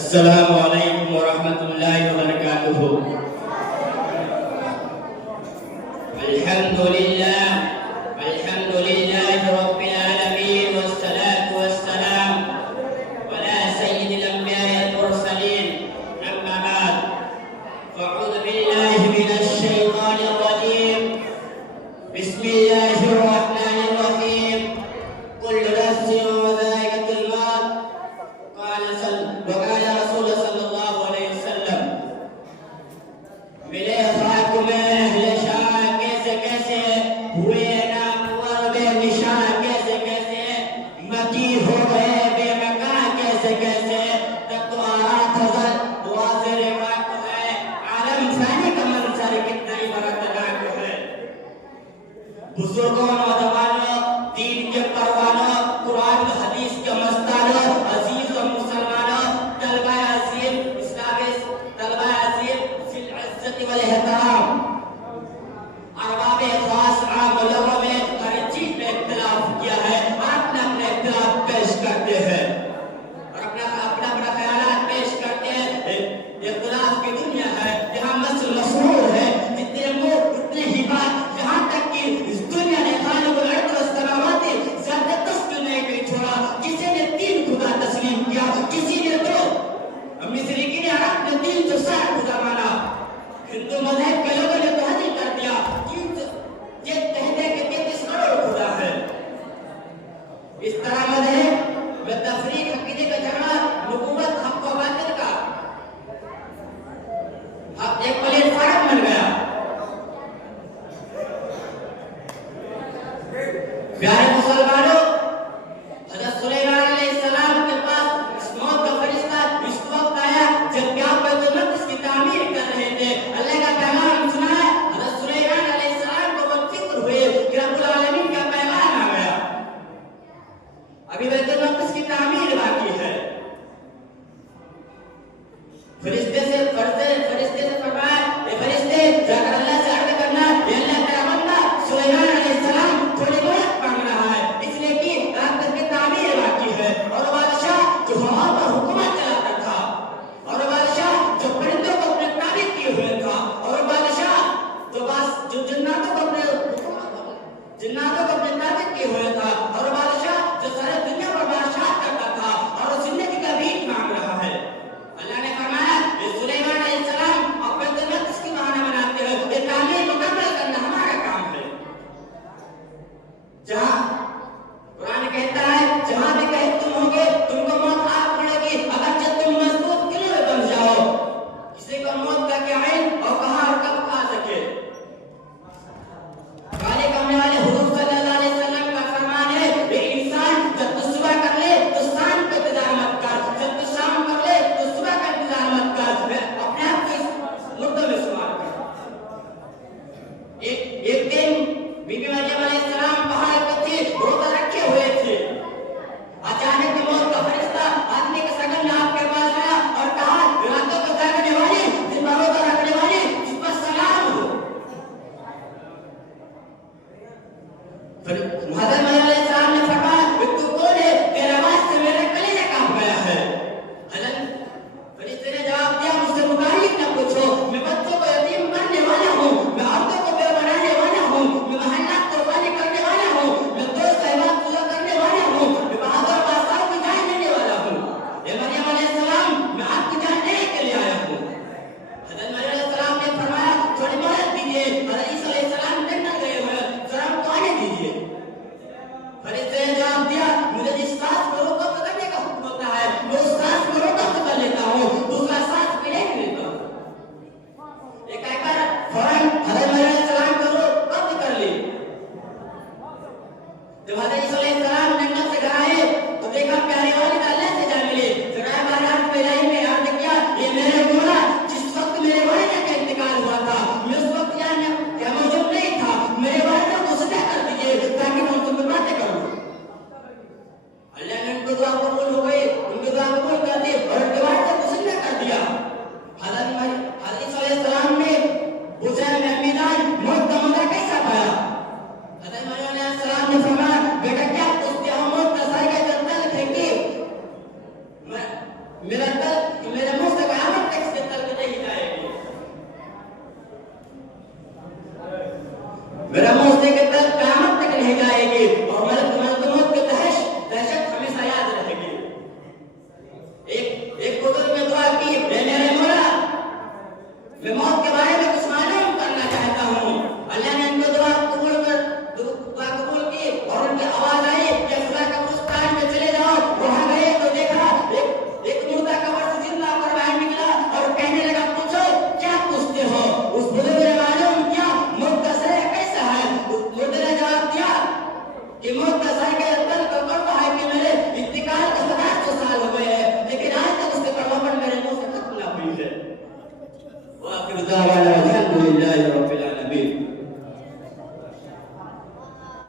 Assalamualaikum warahmatullahi wabarakatuh. Alhamdulillah, alhamdulillahi rabbil alamin, wassalatu wassalam ala sayyidil anbiya'i wal mursalin. Amma ba'd. Fa'udzu billahi minasy syaithanir rajim. Bismillahirrahmanirrahim. Kullu nafsin dha'iqatul maut. Qala Rasulullah sallallahu alaihi wasallam. मेरे अफराद में अहले शाह कैसे कैसे हुए नामवर बेनिशान, कैसे कैसे मकी हो गए बेमका, कैसे कैसे तब तो आरात हज़र वाज़िर वाक़ है। आलम फ़ानी का मंज़र कितना ही बरकरार है। बुजुर्गों नौजवानों, दीन के परवानों, कुरान हदीस के मस्तानों, अजीज और मुसलमानों, तलबा अज़ीम, इस्लामी तलबा अज़ीम फिल इज़्ज़त वल एहतराम, अरबाब ख़ास आम लोगों में हर चीज़ में इख्तिलाफ किया है। अपना अपना इख्तिलाफ पेश करते हैं और अपना अपना ख्यालात पेश करते हैं। इख्तिलाफ की दुनिया है, यहाँ मसल मशहूर है, जितने मुँह उतने ही बात। यहाँ तक कि इस दुनिया ने खालिकुल अर्ज़ वस समावाति ज़ाते तस्बीह नहीं छोड़ा। किसी ने 3 खुदा तस्लीम किया, किसी ने 2। मुशरिकीन अरब ने 360 खुदा माना। हिंदू मज़हब के लोगों ने तो हद ही कर दिया। ये कहते हैं कि 33 करोड़ खुदा है। इस तरह मज़हब में तफरीक, अकीदे का झगड़ा, नबूवत, हक़ व बातिल का अब एक प्लेटफार्म बन गया। प्यारे मुसलमानों, हज़रत सुलेमान अलैहिस्सलाम के पास इस मौत का फरिश्ता इस वक्त आया जब आप बैतुल मक़दिस की तामीर कर रहे थे। अल्लाह का पैगाम सुना है। हज़रत सुलेमान अलैहिस्सलाम को वो फिक्र हुई कि रब्बुल आलमीन का पैगाम आ गया, अभी बैतुल मक़दिस की तामीर बाकी है। फरिश्ते से फरमाया, ये फरिश्ते जाकर अल्लाह से अर्ज़ करना, ये अल्लाह तेरा बंदा सुलेमान अलैहिस्सलाम थोड़ी मोहलत मांग रहा है, इसलिए कि रात तक की तामीर बाकी है। और बादशाह जो हवा पर हुकूमत चलाता था, और बादशाह जो परिंदों को अपने ताबे किए हुए था, और बादशाह जो जिन्नातों को अपने ताबे किए हुए था, और बादशाह जो सारे दुनिया पर बादशाह करता था और जिंदगी का भीख मांग रहा है। अल्लाह ने फरमाया, ये सुलेमान अलैहिस्सलाम आप बैतुल मक़दिस की बहाना बनाते हो, ये तामीर मुकम्मल करना हमारा काम है। जहाँ कुरान कहता है, जहाँ भी कहीं तुम होगे तुमको मौत आ पड़ेगी, अगर जब तुम मजबूत किले में बन जाओ। किसी को मौत का क्या है और कहाँ और कब आ सके। गाली करने वाले हुजूर सल्लल्लाहु अलैहि वसल्लम का फरमान है, ये इंसान जब तू सुबह कर ले तो शाम को इंतजार मत कर, जब तू शाम कर ले तो सुबह का इंतजार मत कर। अपने आप को इस मुद्दे में शुमार कर। एक दिन बीबी मरियम अलैहिस्सलाम पहाड़ पर थी, रोजा रखे हुए थे। अचानक मौत का फरिश्ता आदमी के शक्ल में आपके पास आया और कहा, रातों को जागने वाले, दिन भर रोजा रखने वाले, जिस पर सलाम हो। हज़रत मरियम अलैहिस्सलाम ने फरमाया, तू कौन है? तेरे आवाज से मेरा कलेजा कांप गया है। हज़रत फरिश्ते ने जवाब दिया, मुझसे मुतालिक न पूछो, मैं बच्चों को यतीम करने वाला हूँ, मैं औरतों को बेवा बनाने वाला हूँ, मैं महल्लात कुर्बानी करने वाला हूँ, मैं 2 साहिबात पूजा करने वाला हूँ, मैं बहादुर बादशाह की जान लेने वाला हूँ। ये मरियम अलैहिस्सलाम, मैं आपकी जान लेने के लिए आया हूँ। हज़रत मरियम अलैहिस्सलाम ने फरमाया, थोड़ी मोहलत दीजिए, हज़रत ईसा अलैहिस्सलाम जन्नत गए हुए हैं, जरा हमको आने दीजिए। फरिश्ते ने जवाब दिया, मुझे जिस सांस को रोका करने का हुक्म होता है, मैं उस सांस को रोका कर लेता हूँ, दूसरा सांस भी नहीं लेता। एक कहकर फौरन हज़रत मरियम अलैहिस्सलाम को रद्द कर ली। जब हज़रत ईसा अलैहिस्सलाम जन्नत से घर आए तो देखा प्यारे वालिद अल्लाह से जा मिले। ज़राए बारात में इलाही ने अर्ज़ किया, ये मेरे मौला, जिस वक्त मेरे वालिद का इंतकाल हुआ था, मैं उस वक्त यहाँ मौजूद नहीं था, मेरे वालिद को सजा कर दीजिए ताकि मैं उनसे बातें करूँ। अल्लाह ने उनकी दुआ कबूल हो गई, उनकी दुआ कबूल कर दी और उनके वालिद को सजा कर दिया। हज़रत ईसा अलैहिस्सलाम ने पूछा, मैं मैदान मौत का मज़ा कैसा पाया? हज़रत मरियम अलैहिस्सलाम ने फरमाया, बेटा क्या रोजे के तक क़यामत तक रह जाएगी और मलक मौत की दहशत हमेशा याद रहेगी। एक बुजुर्ग ने दुआ की, मेरे मौला मैं मौत के बारे में कुछ मालूम करना चाहता हूँ। अल्लाह ने उनकी दुआ कबूल की और उनकी आवाज आई कि अल्लाह का कब्रिस्तान में चले जाओ। वहां गए तो देखा एक मुर्दा कब्र से जिंदा होकर बाहर निकला और कहने लगा, पूछो क्या पूछते हो। उस बुजुर्ग ने मालूम किया मौत का सह कैसा है। उस मुर्दे ने जवाब दिया कि मौत का